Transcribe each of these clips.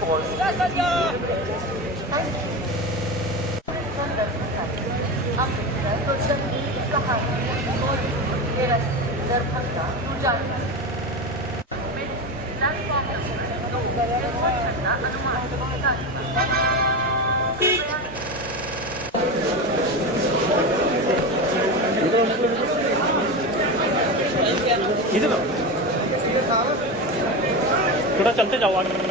calls. Amritsar तो चंडी सहारनपुर गोरखपुर देहरादून दरभंगा रुझान platform number दो रेलवे छन्ना अनुमान इधर आओ। थोड़ा चलते जाओ आगे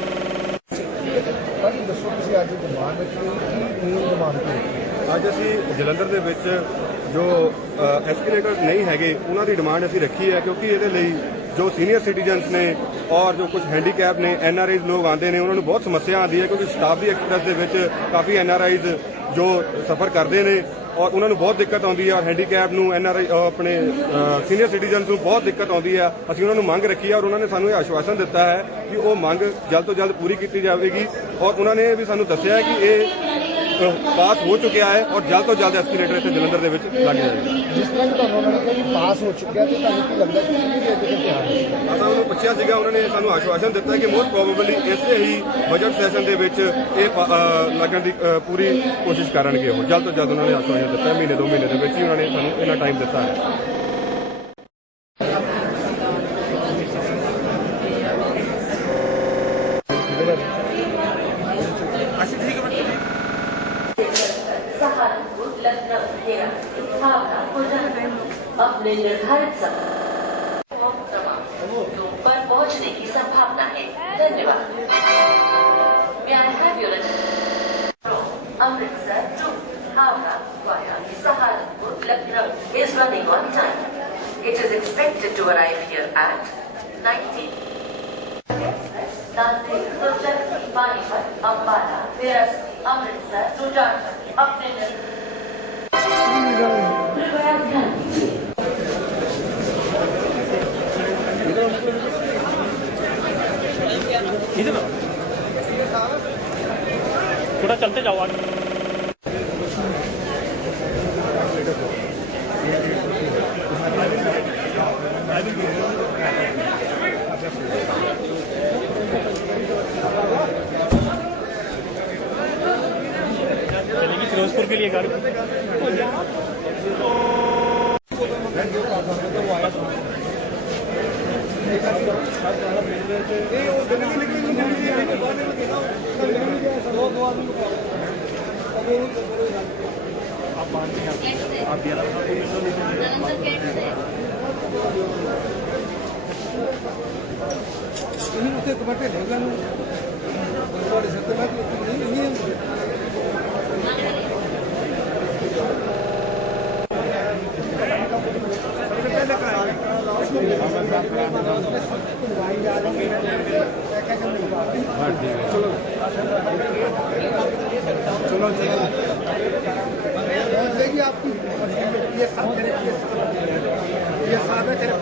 ਭਾਜੀ ਦੱਸੋ ਤੁਸੀਂ ਅੱਜ ਡਿਮਾਂਡ ਰੱਖੀ ਕੀ ਮੇਨ ਡਿਮਾਂਡ ਕੀ ਅੱਜ ਅਸੀਂ ਜਲੰਧਰ ਦੇ ਵਿੱਚ ਜੋ ਐਸਕੇਲੇਟਰ ਨਹੀਂ ਹੈਗੇ, ਉਹਨਾਂ ਦੀ ਡਿਮਾਂਡ ਅਸੀਂ ਰੱਖੀ ਹੈ ਕਿਉਂਕਿ ਇਹਦੇ ਲਈ ਜੋ ਸੀਨੀਅਰ ਸਿਟੀਜ਼ਨਸ ਨੇ ਔਰ ਜੋ ਕੁਝ ਹੈਂਡੀਕੈਪ ਨੇ ਐੱਨ ਆਰ ਆਈਜ਼ ਲੋਕ ਆਉਂਦੇ ਨੇ, ਉਹਨਾਂ ਨੂੰ ਬਹੁਤ ਸਮੱਸਿਆ ਆਉਂਦੀ ਹੈ ਕਿਉਂਕਿ ਸ਼ਤਾਬਦੀ ਐਕਸਪ੍ਰੈਸ ਦੇ ਵਿੱਚ ਕਾਫੀ ਐੱਨ ਆਰ ਆਈਜ਼ ਜੋ ਸਫ਼ਰ ਕਰਦੇ ਨੇ। ਔਰ ਉਹਨਾਂ ਨੂੰ ਬਹੁਤ ਦਿੱਕਤ ਆਉਂਦੀ ਹੈ ਔਰ ਹੈਂਡੀਕੈਪ ਨੂੰ ਐਨ ਆਰ ਆਈ ਆਪਣੇ ਸੀਨੀਅਰ ਸਿਟੀਜ਼ਨਸ ਨੂੰ ਬਹੁਤ ਦਿੱਕਤ ਆਉਂਦੀ ਹੈ ਅਸੀਂ ਉਹਨਾਂ ਨੂੰ ਮੰਗ ਰੱਖੀ ਹੈ ਔਰ ਉਹਨਾਂ ਨੇ ਸਾਨੂੰ ਇਹ ਆਸ਼ਵਾਸਨ ਦਿੱਤਾ ਹੈ ਕਿ ਉਹ ਮੰਗ ਜਲਦ ਤੋਂ ਜਲਦ ਪੂਰੀ ਕੀਤੀ ਜਾਵੇਗੀ। ਔਰ ਉਹਨਾਂ ਨੇ ਵੀ ਸਾਨੂੰ ਦੱਸਿਆ ਹੈ ਕਿ ਇਹ ਪਾਸ ਹੋ ਚੁੱਕਿਆ ਹੈ ਔਰ ਜਲਦ ਤੋਂ ਜਲਦ ਐਸਕੇਲੇਟਰ ਇੱਥੇ ਜਲੰਧਰ ਦੇ ਵਿੱਚ ਲੱਗ ਜਾਏਗਾ। ਜਿਸ ਤਰ੍ਹਾਂ ਕਿ ਤੁਹਾਨੂੰ ਉਹਨਾਂ ਨੇ ਕਿਹਾ ਕਿ ਪਾਸ ਹੋ ਚੁੱਕਿਆ ਤੇ ਤੁਹਾਨੂੰ ਕੀ ਲੱਗਦਾ ਕਿ ਕਿੰਨੀ ਦੇਰ ਤੱਕ ਤਿਆਰ ਹੋਵੇਗਾ ਅਸਾਂ ਉਹਨੂੰ ਪੁੱਛਿਆ ਸੀਗਾ ਉਹਨਾਂ ਨੇ ਸਾਨੂੰ ਆਸ਼ਵਾਸਨ ਦਿੱਤਾ ਕਿ ਮੋਸਟ ਪ੍ਰੋਬੇਬਲੀ ਇਸੇ ਹੀ ਬਜਟ ਸੈਸ਼ਨ ਦੇ ਵਿੱਚ ਇਹ ਲੱਗਣ ਦੀ ਪੂਰੀ ਕੋਸ਼ਿਸ਼ ਕਰਨਗੇ ਉਹ। ਜਲਦ ਤੋਂ ਜਲਦ ਉਹਨਾਂ ਨੇ ਆਸ਼ਵਾਸਨ ਦਿੱਤਾ ਹੈ, ਮਹੀਨੇ ਦੋ ਮਹੀਨੇ ਦੇ ਵਿੱਚ ਹੀ ਉਹਨਾਂ ਨੇ ਸਾਨੂੰ ਇਹਨਾਂ ਟਾਈਮ ਦਿੱਤਾ ਹੈ। निर्धारित समय पर पहुंचने की संभावना है धन्यवाद May I have your attention? Amritsar to Howrah via Saharanpur, Lucknow is running on time. It is expected to arrive here at 19. Nanded तो चक्की पानीपत अम्बाला वाराणसी अमृतसर रुझान अपने इधर थोड़ा चलते जाओ आगे। चलेगी फिरोजपुर के लिए गाड़ी। Terima kasih.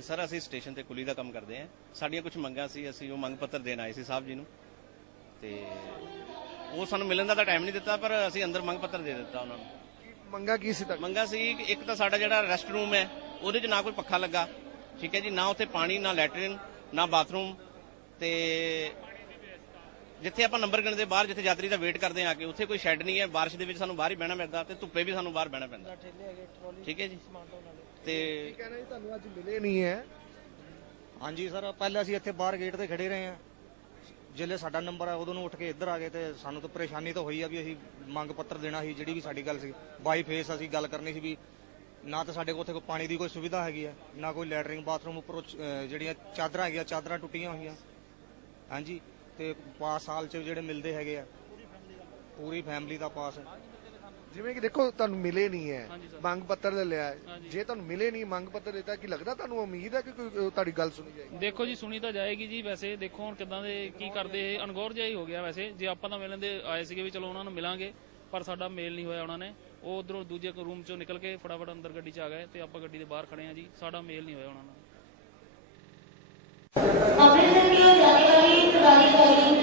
ਸਰ ਅਸੀਂ ਸਟੇਸ਼ਨ ਤੇ ਕੁਲੀ ਦਾ ਕੰਮ ਕਰਦੇ ਹਾਂ। ਸਾਡੀਆਂ ਕੁਝ ਮੰਗਾਂ ਸੀ ਅਸੀਂ ਉਹ ਮੰਗ ਪੱਤਰ ਦੇਣ ਆਏ ਸੀ ਸਾਹਿਬ ਜੀ ਨੂੰ। ਤੇ ਉਹ ਸਾਨੂੰ ਮਿਲਣ ਦਾ ਤਾਂ ਟਾਈਮ ਨਹੀਂ ਦਿੱਤਾ ਪਰ ਅਸੀਂ ਅੰਦਰ ਮੰਗ ਪੱਤਰ ਦੇ ਦਿੱਤਾ ਉਹਨਾਂ ਨੂੰ। ਮੰਗਾ ਕੀ ਸੀ ਤੁਹਾਡੀ? ਮੰਗਾ ਸੀ ਇੱਕ ਤਾਂ ਸਾਡਾ ਜਿਹੜਾ ਰੈਸਟ ਰੂਮ ਹੈ ਉਹਦੇ 'ਚ ਨਾ ਕੋਈ ਪੱਖਾ ਲੱਗਾ। ਠੀਕ ਹੈ ਜੀ ਨਾ ਉੱਥੇ ਪਾਣੀ ਨਾ ਲੈਟਰਿਨ ਨਾ ਬਾਥਰੂਮ ਤੇ ਜਿੱਥੇ ਆਪਾਂ ਨੰਬਰ ਗਿਣਦੇ ਬਾਹਰ ਜਿੱਥੇ ਯਾਤਰੀ ਦਾ ਵੇਟ ਕਰਦੇ ਆ ਕੇ, ਉੱਥੇ ਕੋਈ ਸ਼ੈੱਡ ਨਹੀਂ ਹੈ, ਬਾਰਿਸ਼ ਦੇ ਵਿੱਚ ਸਾਨੂੰ ਬਾਹਰ ਹੀ ਬਹਿਣਾ ਪੈਂਦਾ ਤੇ ਧੁੱਪੇ ਵੀ ਸਾਨੂੰ ਬਾਹਰ ਬਹਿਣਾ ਪੈਂਦਾ। ਠੀਕ ਹੈ ਜੀ? ਤੇ ਕਹਿਣਾ ਜੀ ਤੁਹਾਨੂੰ ਅੱਜ ਮਿਲੇ ਨਹੀਂ ਹੈ ਹਾਂਜੀ ਸਰ, ਪਹਿਲੇ ਅਸੀਂ ਇੱਥੇ ਬਾਹਰ ਗੇਟ ਤੇ ਖੜੇ ਰਹੇ ਹਾਂ। ਜਿੱਲੇ ਸਾਡਾ ਨੰਬਰ ਆ, ਉਦੋਂ ਨੂੰ ਉੱਠ ਕੇ ਇੱਧਰ ਆ ਗਏ ਤੇ ਸਾਨੂੰ ਤਾਂ ਪਰੇਸ਼ਾਨੀ ਤਾਂ ਹੋਈ ਆ ਵੀ ਅਸੀਂ ਮੰਗ ਪੱਤਰ ਦੇਣਾ ਸੀ, ਜਿਹੜੀ ਵੀ ਸਾਡੀ ਗੱਲ ਸੀ। ਬਾਈ ਫੇਸ ਅਸੀਂ ਗੱਲ ਕਰਨੀ ਸੀ ਵੀ ਨਾ ਤਾਂ ਸਾਡੇ ਕੋਲ ਉੱਥੇ ਕੋਈ ਪਾਣੀ ਦੀ ਕੋਈ ਸੁਵਿਧਾ ਹੈਗੀ ਆ, ਨਾ ਕੋਈ ਲੈਟਰਿੰਗ ਬਾਥਰੂਮ ਉੱਪਰੋਂ ਜਿਹੜੀਆਂ ਚਾਦਰਾਂ ਹੈਗੀਆਂ, ਚਾਦਰਾਂ ਟੁੱਟੀਆਂ ਹੋਈਆਂ। ਹਾਂਜੀ। ਤੇ ਪਾਸ ਸਾਲ ਚ ਜਿਹੜੇ ਮਿਲਦੇ ਹੈਗੇ ਆ। ਪੂਰੀ ਫੈਮਿਲੀ ਦਾ ਪਾਸ। ਜਿਵੇਂ ਕਿ ਦੇਖੋ ਤੁਹਾਨੂੰ ਮਿਲੇ ਨਹੀਂ ਹੈ। ਮੰਗ ਪੱਤਰ ਲੈ ਲਿਆ ਹੈ। ਜੇ ਤੁਹਾਨੂੰ ਮਿਲੇ ਨਹੀਂ ਮੰਗ ਪੱਤਰ ਦਿੱਤਾ ਕੀ ਲੱਗਦਾ ਤੁਹਾਨੂੰ ਉਮੀਦ ਹੈ ਕਿ ਕੋਈ ਤੁਹਾਡੀ ਗੱਲ ਸੁਣੀ ਜਾਏਗੀ? ਦੇਖੋ ਜੀ ਸੁਣੀ ਤਾਂ ਜਾਏਗੀ ਜੀ। ਵੈਸੇ ਦੇਖੋ ਹੁਣ ਕਿਦਾਂ ਦੇ ਕੀ ਕਰਦੇ ਇਹ। ਅਣਗੌਰ ਜਿਹਾ ਹੀ ਹੋ ਗਿਆ ਵੈਸੇ। ਜੇ ਆਪਾਂ ਤਾਂ ਮਿਲਣ ਦੇ ਆਏ ਸੀਗੇ ਵੀ ਚਲੋ ਉਹਨਾਂ ਨੂੰ ਮਿਲਾਂਗੇ ਪਰ ਸਾਡਾ ਮੇਲ ਨਹੀਂ ਹੋਇਆ ਉਹਨਾਂ ਨੇ। ਉਹ ਉਧਰੋਂ ਦੂਜੇ ਰੂਮ ਚੋਂ ਨਿਕਲ ਕੇ ਫਟਾਫਟ ਅੰਦਰ ਗੱਡੀ 'ਚ ਆ ਗਏ ਤੇ ਆਪਾਂ ਗੱਡੀ ਦੇ ਬਾਹਰ ਖੜੇ ਆ ਜੀ। ਸਾਡਾ ਮੇਲ ਨਹੀਂ ਹੋਇਆ ਉਹਨਾਂ ਨਾਲ। Gracias.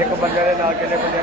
ਇੱਕ ਬੰਦੇ ਦੇ ਨਾਲ ਕਿੰਨੇ ਬੰਦੇ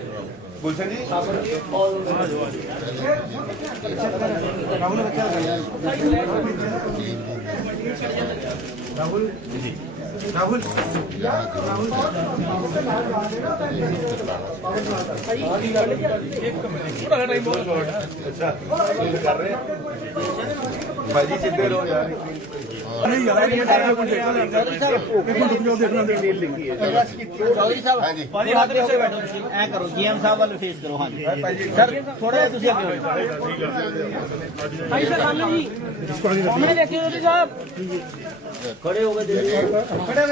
ਗੁਲਸ਼ਨ ਜੀ? ਰਾਹੁਲ ਬੱਚਾ ਰਾਹੁਲ ਜੀ ਰਾਹੁਲ? ਰਾਹੁਲ? ਥੋੜਾ ਟਾਈਮ ਬਹੁਤ ਅੱਛਾ ਕਰ ਰਹੇ ਭਾਜੀ ਸਿੱਧੇ ਰਹੋ ਯਾਰ ਗੋਇਲ ਜੀ ਦਾ ਦੇਖੀਏ ਗੁਲਸ਼ਨ ਜੀ ਭਾਜੀ ਸਿੱਧੇ ਭਾਜੀ ਹੱਥ ਪਿੱਛੇ ਬੈਠੋ ਤੁਸੀਂ ਐ ਕਰੋ ਜੀਐਮ ਸਾਹਿਬ ਵੱਲ ਫੇਸ ਕਰੋ ਹਾਂਜੀ। ਸਰ ਥੋੜਾ ਜਿਹਾ ਤੁਸੀਂ ਅੱਗੇ ਹੋ ਭਾਈ ਸਰ ਸਾਹਮਣੇ ਜੀ ਸਾਹਮਣੇ ਦੇਖਿਓ ਜੀ ਸਾਹਿਬ ਖੜੇ ਹੋ ਗਏ ਖੜੇ ਹੋ ਗਏ ਖੜੇ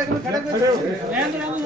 ਹੋ ਗਏ ਰਹਿਣ ਦੇ ਰਹਿਣ ਦੇ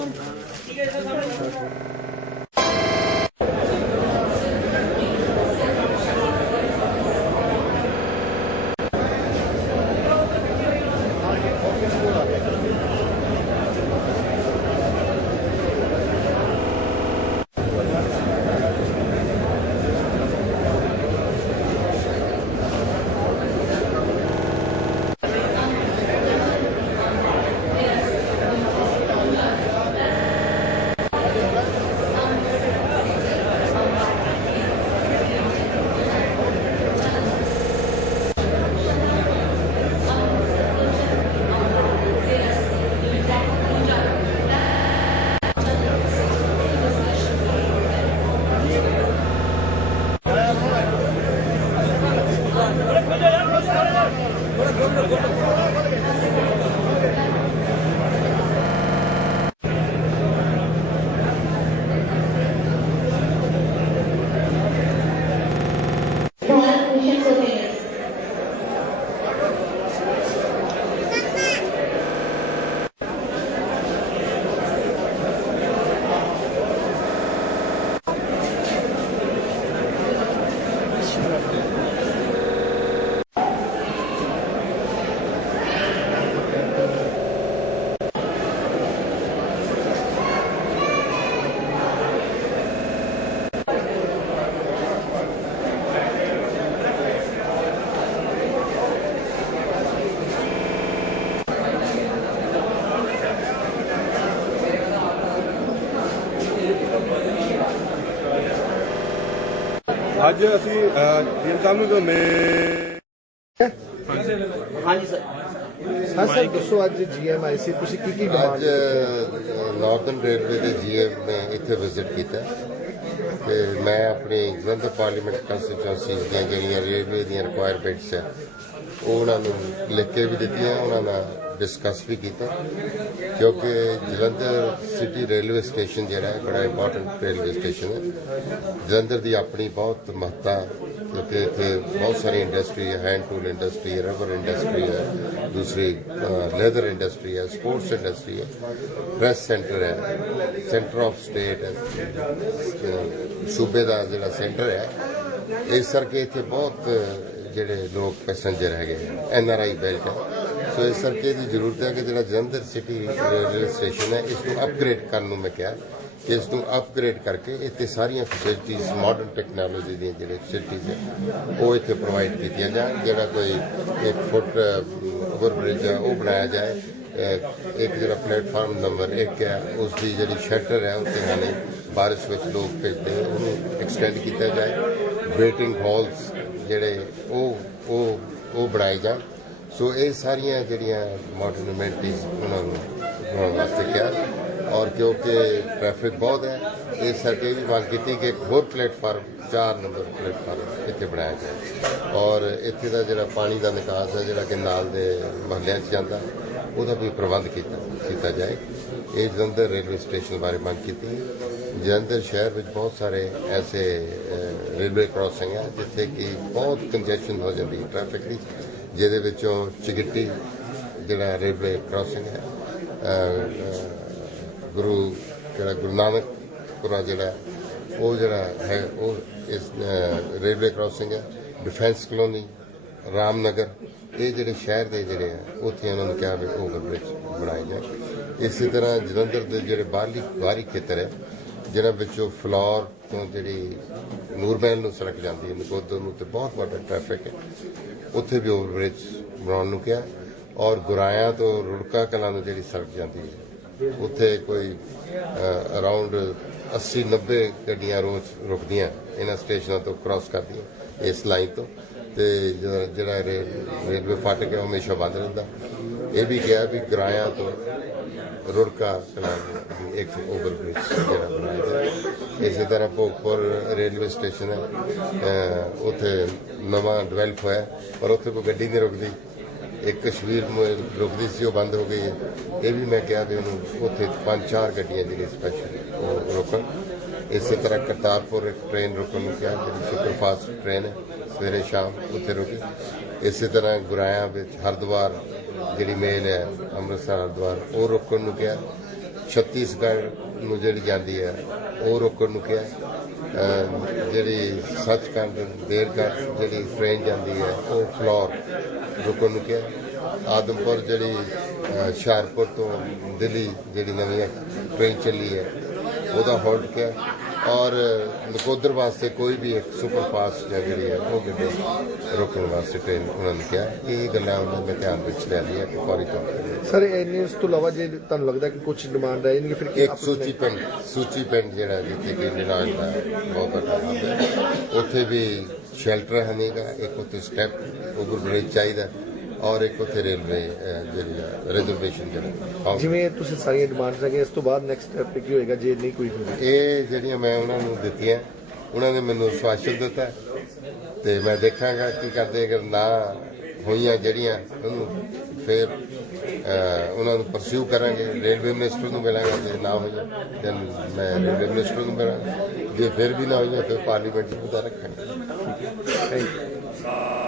ਅੱਜ ਅਸੀਂ ਜੀਐਮ ਸਾਹਿਬ ਨੂੰ ਜੋ ਮੈਂ ਹਾਂਜੀ। ਸਰ। ਹਾਂ ਸਰ ਦੱਸੋ ਅੱਜ ਜੀਐਮ ਆਈ ਸੀ ਤੁਸੀਂ ਕੀ ਕੀ ਡਿਮਾਂਡ ਅੱਜ ਨਾਰਥਰਨ ਰੇਲਵੇ ਦੇ ਜੀਐਮ ਨੇ ਇੱਥੇ ਵਿਜ਼ਿਟ ਕੀਤਾ। ਤੇ ਮੈਂ ਆਪਣੀ ਜਲੰਧਰ ਪਾਰਲੀਮੈਂਟ ਕੰਸਟੀਚੁਐਂਸੀ ਦੀਆਂ ਜਿਹੜੀਆਂ ਰੇਲਵੇ ਦੀਆਂ ਰਿਕੁਆਇਰਮੈਂਟਸ ਹੈ ਉਹ ਉਹਨਾਂ ਨੂੰ ਲਿਖ ਕੇ ਵੀ ਦਿੱਤੀਆਂ ਉਹਨਾਂ ਨਾਲ ਡਿਸਕਸ ਵੀ ਕੀਤਾ, ਕਿਉਂਕਿ ਜਲੰਧਰ ਸਿਟੀ ਰੇਲਵੇ ਸਟੇਸ਼ਨ ਜਿਹੜਾ ਹੈ, ਬੜਾ ਇੰਪੋਰਟੈਂਟ ਰੇਲਵੇ ਸਟੇਸ਼ਨ ਹੈ। ਜਲੰਧਰ ਦੀ ਆਪਣੀ ਬਹੁਤ ਮਹੱਤਤਾ, ਕਿਉਂਕਿ ਇੱਥੇ ਬਹੁਤ ਸਾਰੀ ਇੰਡਸਟਰੀ ਹੈ ਹੈਂਡ ਟੂਲ ਇੰਡਸਟਰੀ ਹੈ ਰਬਰ ਇੰਡਸਟਰੀ ਹੈ, ਦੂਸਰੀ ਲੈਦਰ ਇੰਡਸਟਰੀ ਹੈ ਸਪੋਰਟਸ ਇੰਡਸਟਰੀ ਹੈ ਪ੍ਰੈਸ ਸੈਂਟਰ ਹੈ ਸੈਂਟਰ ਆਫ ਸਟੇਟ ਹੈ ਸੂਬੇ ਦਾ ਜਿਹੜਾ ਸੈਂਟਰ ਹੈ, ਇਸ ਕਰਕੇ ਇੱਥੇ ਬਹੁਤ ਜਿਹੜੇ ਲੋਕ ਪੈਸੇਂਜਰ ਹੈਗੇ ਐਨ ਆਰ ਆਈ ਬੈਲਟ ਹੈ। ਸੋ ਇਸ ਕਰਕੇ ਦੀ ਜ਼ਰੂਰਤ ਹੈ ਕਿ ਜਿਹੜਾ ਜਲੰਧਰ ਸਿਟੀ ਰੇਲਵੇ ਸਟੇਸ਼ਨ ਹੈ, ਇਸ ਨੂੰ ਅਪਗ੍ਰੇਡ ਕਰਨ ਨੂੰ ਮੈਂ ਕਿਹਾ ਕਿ ਇਸ ਨੂੰ ਅਪਗ੍ਰੇਡ ਕਰਕੇ ਇੱਥੇ ਸਾਰੀਆਂ ਫੈਸਿਲਿਟੀਆਂ ਮਾਡਰਨ ਟੈਕਨੋਲੋਜੀ ਦੀਆਂ ਜਿਹੜੇ ਫੈਸਿਲਿਟੀਆਂ ਹੈ, ਉਹ ਇੱਥੇ ਪ੍ਰੋਵਾਈਡ ਕੀਤੀਆਂ ਜਾਣ, ਜਿਹੜਾ ਕੋਈ ਇੱਕ ਫੁੱਟ ਓਵਰ ਬ੍ਰਿਜ ਹੈ, ਉਹ ਬਣਾਇਆ ਜਾਏ। ਇੱਕ ਜਿਹੜਾ ਪਲੇਟਫਾਰਮ ਨੰਬਰ 1 ਹੈ ਉਸ ਦੀ ਜਿਹੜੀ ਸ਼ਟਰ ਹੈ ਉੱਤੇ ਹਾਲੇ ਬਾਰਿਸ਼ ਵਿੱਚ ਲੋਕ ਭੇਜਦੇ ਉਹਨੂੰ ਐਕਸਟੈਂਡ ਕੀਤਾ ਜਾਏ। ਵੇਟਿੰਗ ਹਾਲਸ ਜਿਹੜੇ ਉਹ ਉਹ ਉਹ ਬਣਾਏ ਜਾਣ। ਸੋ ਇਹ ਸਾਰੀਆਂ ਜਿਹੜੀਆਂ ਮਾਡਰਨ ਅਮੈਨਿਟੀਜ਼ ਉਹਨਾਂ ਨੂੰ ਬਣਾਉਣ ਵਾਸਤੇ ਕਿਹਾ ਔਰ ਕਿਉਂਕਿ ਟ੍ਰੈਫਿਕ ਬਹੁਤ ਹੈ ਇਸ ਕਰਕੇ ਇਹ ਵੀ ਮੰਗ ਕੀਤੀ ਕਿ ਇੱਕ ਹੋਰ ਪਲੇਟਫਾਰਮ 4 ਨੰਬਰ ਪਲੇਟਫਾਰਮ ਇੱਥੇ ਬਣਾਇਆ ਜਾਏ। ਔਰ ਇੱਥੇ ਦਾ ਜਿਹੜਾ ਪਾਣੀ ਦਾ ਨਿਕਾਸ ਹੈ, ਜਿਹੜਾ ਕਿ ਨਾਲ ਦੇ ਮਹੱਲਿਆਂ 'ਚ ਜਾਂਦਾ, ਉਹਦਾ ਵੀ ਪ੍ਰਬੰਧ ਕੀਤਾ ਕੀਤਾ ਜਾਏ। ਇਹ ਜਲੰਧਰ ਰੇਲਵੇ ਸਟੇਸ਼ਨ ਬਾਰੇ ਮੰਗ ਕੀਤੀ ਜਲੰਧਰ ਸ਼ਹਿਰ ਵਿੱਚ ਬਹੁਤ ਸਾਰੇ ਐਸੇ ਰੇਲਵੇ ਕ੍ਰਾਸਿੰਗ ਹੈ ਜਿੱਥੇ ਕਿ ਬਹੁਤ ਕੰਜੈਸ਼ਨ ਹੋ ਜਾਂਦੀ ਹੈ ਟ੍ਰੈਫਿਕ ਦੀ। ਜਿਹਦੇ ਵਿੱਚੋਂ ਚਿਗਿੱਟੀ, ਜਿਹੜਾ ਰੇਲਵੇ ਕ੍ਰਾਸਿੰਗ ਹੈ ਗੁਰੂ ਜਿਹੜਾ ਗੁਰੂ ਨਾਨਕਪੁਰਾ ਜਿਹੜਾ, ਉਹ ਜਿਹੜਾ ਹੈ, ਉਹ ਇਸ ਰੇਲਵੇ ਕ੍ਰਾਸਿੰਗ ਹੈ ਡਿਫੈਂਸ ਕਲੋਨੀ ਰਾਮਨਗਰ, ਇਹ ਜਿਹੜੇ ਸ਼ਹਿਰ ਦੇ ਜਿਹੜੇ ਆ, ਉੱਥੇ ਉਹਨਾਂ ਨੂੰ ਕਿਹਾ ਵੀ ਓਵਰਬ੍ਰਿਜ ਬਣਾਏ ਜਾਏ। ਇਸੇ ਤਰ੍ਹਾਂ ਜਲੰਧਰ ਦੇ ਜਿਹੜੇ ਬਾਹਰਲੀ, ਬਾਹਰੀ ਖੇਤਰ ਹੈ ਜਿਹਨਾਂ ਵਿੱਚੋਂ ਫਲੋਰ ਤੋਂ ਜਿਹੜੀ ਨੂਰਮਹਿਲ ਨੂੰ ਸੜਕ ਜਾਂਦੀ ਹੈ, ਨਕੋਦਰ ਨੂੰ ਤੇ ਬਹੁਤ ਵੱਡਾ ਟ੍ਰੈਫਿਕ ਹੈ। ਉੱਥੇ ਵੀ ਓਵਰਬ੍ਰਿਜ ਬਣਾਉਣ ਨੂੰ ਕਿਹਾ। ਔਰ ਗੁਰਾਇਆ ਤੋਂ ਰੁੜਕਾ ਕਲਾਂ ਨੂੰ ਜਿਹੜੀ ਸੜਕ ਜਾਂਦੀ ਹੈ, ਉੱਥੇ ਕੋਈ ਅਰਾਊਂਡ 80 90 ਗੱਡੀਆਂ ਰੋਜ਼ ਰੁਕਦੀਆਂ, ਇਹਨਾਂ ਸਟੇਸ਼ਨਾਂ ਤੋਂ ਕ੍ਰਾਸ ਕਰਦੀਆਂ, ਇਸ ਲਾਈਨ ਤੋਂ। ਤੇ ਜਿਹੜਾ ਜਿਹੜਾ ਰੇਲਵੇ ਫਾਟਕ ਹੈ, ਉਹ ਹਮੇਸ਼ਾ ਬੰਦ ਰਹਿੰਦਾ। ਇਹ ਵੀ ਕਿਹਾ ਵੀ ਗਰਾਇਆ ਤੋਂ ਰੁੜਕਾ ਕਲਾਂ ਨੂੰ ਇੱਕ ਓਵਰਬ੍ਰਿਜ ਜਿਹੜਾ ਬਣਾਇਆ ਜਾਏ ਇਸੇ ਤਰ੍ਹਾਂ ਭੋਗਪੁਰ ਰੇਲਵੇ ਸਟੇਸ਼ਨ ਹੈ ਉੱਥੇ ਨਵਾਂ ਡਿਵੈਲਪ ਹੋਇਆ ਪਰ ਉੱਥੇ ਕੋਈ ਗੱਡੀ ਨਹੀਂ ਰੁਕਦੀ ਇੱਕ ਕਸ਼ਮੀਰ ਰੁਕਦੀ ਸੀ ਉਹ ਬੰਦ ਹੋ ਗਈ ਹੈ ਇਹ ਵੀ ਮੈਂ ਕਿਹਾ ਵੀ ਉਹਨੂੰ ਉੱਥੇ ਪੰਜ ਚਾਰ ਗੱਡੀਆਂ ਜਿਹੜੀਆਂ ਸਪੈਸ਼ਲ ਉਹ ਰੁਕਣ ਇਸੇ ਤਰ੍ਹਾਂ ਕਰਤਾਰਪੁਰ ਇੱਕ ਟ੍ਰੇਨ ਰੁਕਣ ਨੂੰ ਕਿਹਾ ਜਿਹੜੀ ਸੁਪਰਫਾਸਟ ਟ੍ਰੇਨ ਹੈ ਸਵੇਰੇ ਸ਼ਾਮ ਉੱਥੇ ਰੁਕੀ ਇਸੇ ਤਰ੍ਹਾਂ ਗੁਰਾਇਆ ਵਿੱਚ ਹਰਿਦੁਆਰ ਜਿਹੜੀ ਮੇਲ ਹੈ, ਅੰਮ੍ਰਿਤਸਰ ਹਰਿਦੁਆਰ, ਉਹ ਰੋਕਣ ਨੂੰ ਕਿਹਾ। ਛੱਤੀਸਗੜ੍ਹ ਨੂੰ ਜਿਹੜੀ ਜਾਂਦੀ ਹੈ, ਉਹ ਰੋਕਣ ਨੂੰ ਕਿਹਾ। ਜਿਹੜੀ ਸੱਚਖੰਡ ਦੇਰਗੜ੍ਹ ਜਿਹੜੀ ਟ੍ਰੇਨ ਜਾਂਦੀ ਹੈ, ਉਹ ਫਲੋਰ ਰੋਕਣ ਨੂੰ ਕਿਹਾ। ਆਦਮਪੁਰ ਜਿਹੜੀ, ਅਹ ਹੁਸ਼ਿਆਰਪੁਰ ਤੋਂ ਦਿੱਲੀ ਜਿਹੜੀ ਨਵੀਂ ਟ੍ਰੇਨ ਚੱਲੀ ਹੈ, ਉਹਦਾ ਹੋਲਡ ਕਿਹਾ। ਔਰ ਨਕੋਦਰ ਵਾਸਤੇ ਕੋਈ ਵੀ ਇੱਕ ਸੁਪਰ ਫਾਸਟ ਜਾਂ ਜਿਹੜੀ ਹੈ ਉਹ ਗੱਡੀ ਰੋਕਣ ਵਾਸਤੇ ਟ੍ਰੇਨ ਉਹਨਾਂ ਨੇ ਕਿਹਾ। ਇਹ ਗੱਲਾਂ ਉਹਨਾਂ ਨੇ ਧਿਆਨ ਵਿੱਚ ਲੈ ਲਈਆਂ ਕਿ ਫੌਰੀ ਤੌਰ ਤੇ। ਸਰ ਇੰਨੇ ਉਸ ਤੋਂ ਇਲਾਵਾ ਜੇ ਤੁਹਾਨੂੰ ਲੱਗਦਾ ਕਿ ਕੁਝ ਡਿਮਾਂਡ ਰਹਿ ਜਾਣਗੇ ਫਿਰ ਇੱਕ ਸੂਚੀ ਪਿੰਡ ਸੂਚੀ ਪਿੰਡ ਜਿਹੜਾ ਜਿੱਥੇ ਕਿ ਨਿਰਾਜ ਦਾ ਬਹੁਤ ਵੱਡਾ ਹੱਬ ਹੈ ਉੱਥੇ ਵੀ ਸ਼ੈਲਟਰ ਹੈ ਨਹੀਂਗਾ ਇੱਕ ਉੱਥੇ ਸਟੈਪ ਓਵਰ ਬ੍ਰਿਜ ਚਾਹੀਦਾ। ਔਰ ਇੱਕ ਉੱਥੇ ਰੇਲਵੇ ਜਿਹੜੀ ਰਿਜ਼ਰਵੇਸ਼ਨ ਜਿਹੜਾ। ਜਿਵੇਂ ਤੁਸੀਂ ਸਾਰੀਆਂ ਡਿਮਾਂਡਸ ਹੈਗੇ ਇਸ ਤੋਂ ਬਾਅਦ ਨੈਕਸਟ ਸਟੈਪ ਕੀ ਹੋਏਗਾ ਜੇ ਨਹੀਂ ਕੋਈ ਇਹ ਜਿਹੜੀਆਂ ਮੈਂ ਉਹਨਾਂ ਨੂੰ ਦਿੱਤੀਆਂ ਉਹਨਾਂ ਨੇ ਮੈਨੂੰ ਸਵਾਸ਼ਰ ਦਿੱਤਾ। ਤੇ ਮੈਂ ਦੇਖਾਂਗਾ ਕੀ ਕਰਦੇ ਅਗਰ ਨਾ ਹੋਈਆਂ ਜਿਹੜੀਆਂ ਉਹਨੂੰ ਫਿਰ ਉਹਨਾਂ ਨੂੰ ਪਰਸਿਊ ਕਰਾਂਗੇ। ਰੇਲਵੇ ਮਿਨਿਸਟਰ ਨੂੰ ਮਿਲਾਂਗਾ ਜੇ ਨਾ ਹੋਈਆਂ then ਮੈਂ ਰੇਲਵੇ ਮਿਨਿਸਟਰ ਨੂੰ ਮਿਲਾਂਗਾ। ਜੇ ਫਿਰ ਵੀ ਨਾ ਹੋਈਆਂ ਫਿਰ ਪਾਰਲੀਮੈਂਟ 'ਚ ਮੁੱਦਾ ਰੱਖਾਂਗੇ। Thank you